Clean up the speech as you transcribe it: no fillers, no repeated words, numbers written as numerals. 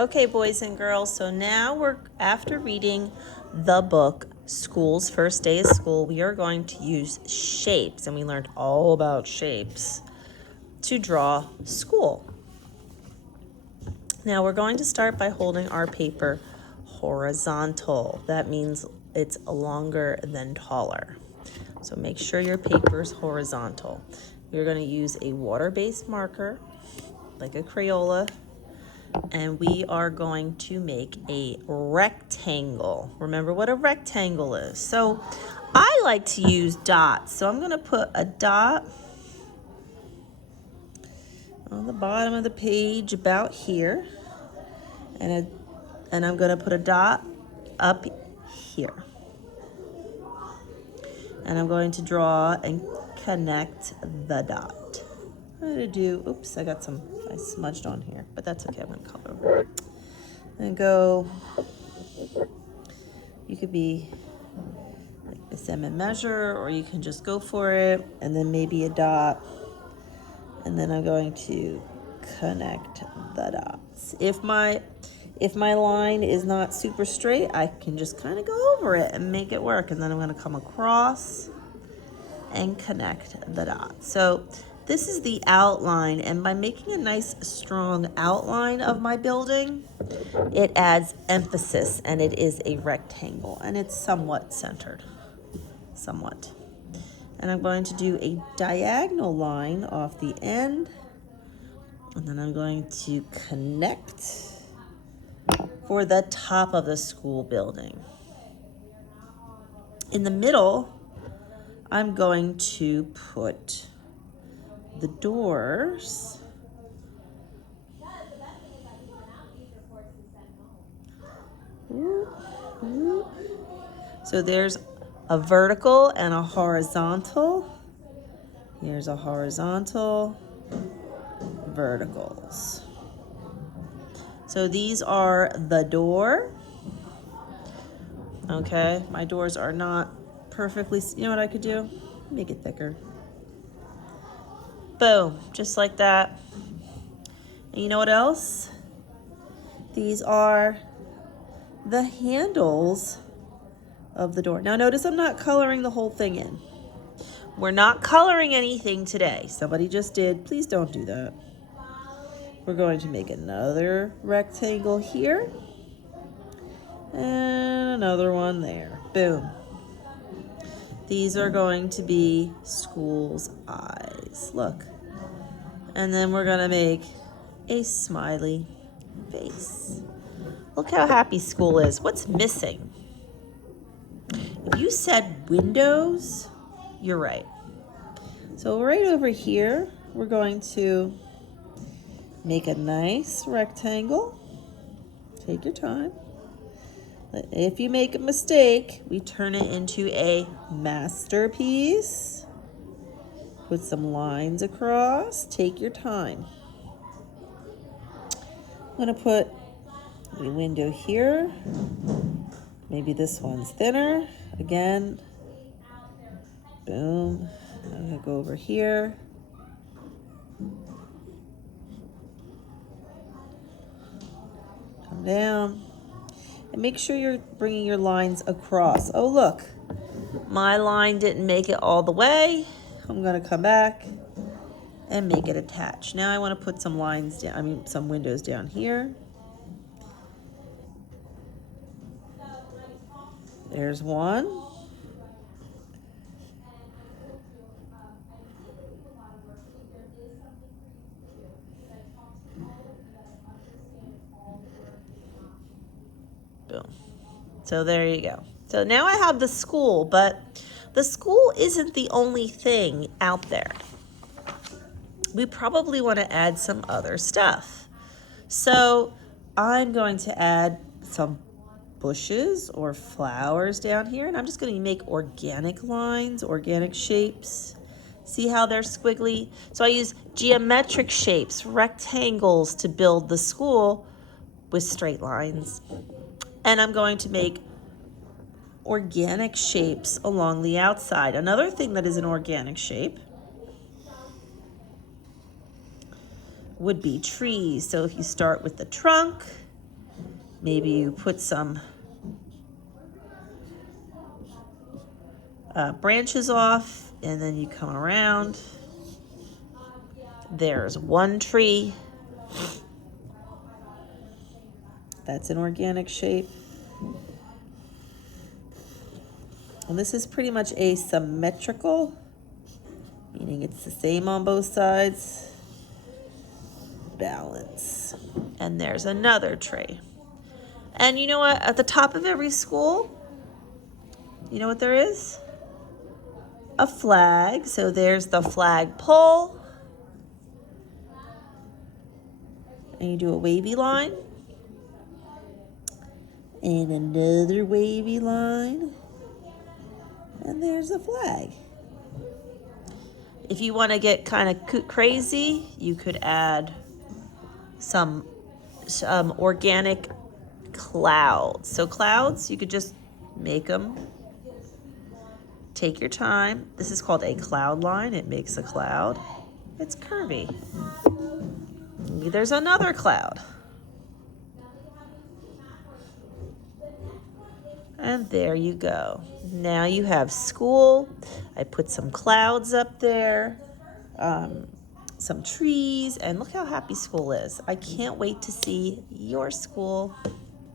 Okay, boys and girls, so now after reading the book, School's First Day of School, we are going to use shapes, and we learned all about shapes, to draw school. Now we're going to start by holding our paper horizontal. That means it's longer than taller. So make sure your paper's horizontal. You're going to use a water-based marker, like a Crayola, and we are going to make a rectangle. Remember what a rectangle is. So I like to use dots. So I'm going to put a dot on the bottom of the page about here. And I'm going to put a dot up here. And I'm going to draw and connect the dot. I'm going to do, oops, I smudged on here, but that's okay. I'm going to color over it. And go, you could be like the stem and measure, or you can just go for it, and then maybe a dot. And then I'm going to connect the dots. If my line is not super straight, I can just kind of go over it and make it work. And then I'm going to come across and connect the dots. So this is the outline, and by making a nice strong outline of my building, it adds emphasis, and it is a rectangle, and it's somewhat centered, somewhat. And I'm going to do a diagonal line off the end, and then I'm going to connect for the top of the school building. In the middle, I'm going to put the doors. So there's a vertical and a horizontal. Here's a horizontal, verticals. So these are the door. Okay, my doors are not perfectly, you know what I could do? Make it thicker. Boom, just like that. And you know what else? These are the handles of the door. Now notice I'm not coloring the whole thing in. We're not coloring anything today. Somebody just did. Please don't do that. We're going to make another rectangle here. And another one there. Boom. These are going to be school's eyes. Look. And then we're going to make a smiley face. Look how happy school is. What's missing? If you said windows, you're right. So right over here, we're going to make a nice rectangle. Take your time. If you make a mistake, we turn it into a masterpiece. Put some lines across. Take your time. I'm going to put a window here. Maybe this one's thinner. Again, boom. I'm going to go over here. Come down. And make sure you're bringing your lines across. Oh, look. My line didn't make it all the way. I'm going to come back and make it attach. Now I want to put some lines down, some windows down here. There's one. Boom. So there you go. So now I have the school, but the school isn't the only thing out there. We probably want to add some other stuff. So I'm going to add some bushes or flowers down here, and I'm just going to make organic lines, organic shapes. See how they're squiggly? So I use geometric shapes, rectangles, to build the school with straight lines. And I'm going to make organic shapes along the outside. Another thing that is an organic shape would be trees. So if you start with the trunk, maybe you put some branches off, and then you come around. There's one tree. That's an organic shape. And this is pretty much asymmetrical, meaning it's the same on both sides. Balance. And there's another tree. And you know what? At the top of every school, you know what there is? A flag. So there's the flag pole. And you do a wavy line. And another wavy line. And there's a flag. If you want to get kind of crazy, you could add some organic clouds. So clouds, you could just make them. Take your time. This is called a cloud line. It makes a cloud. It's curvy. Maybe there's another cloud. And there you go. Now you have school. I put some clouds up there, some trees, and look how happy school is. I can't wait to see your school.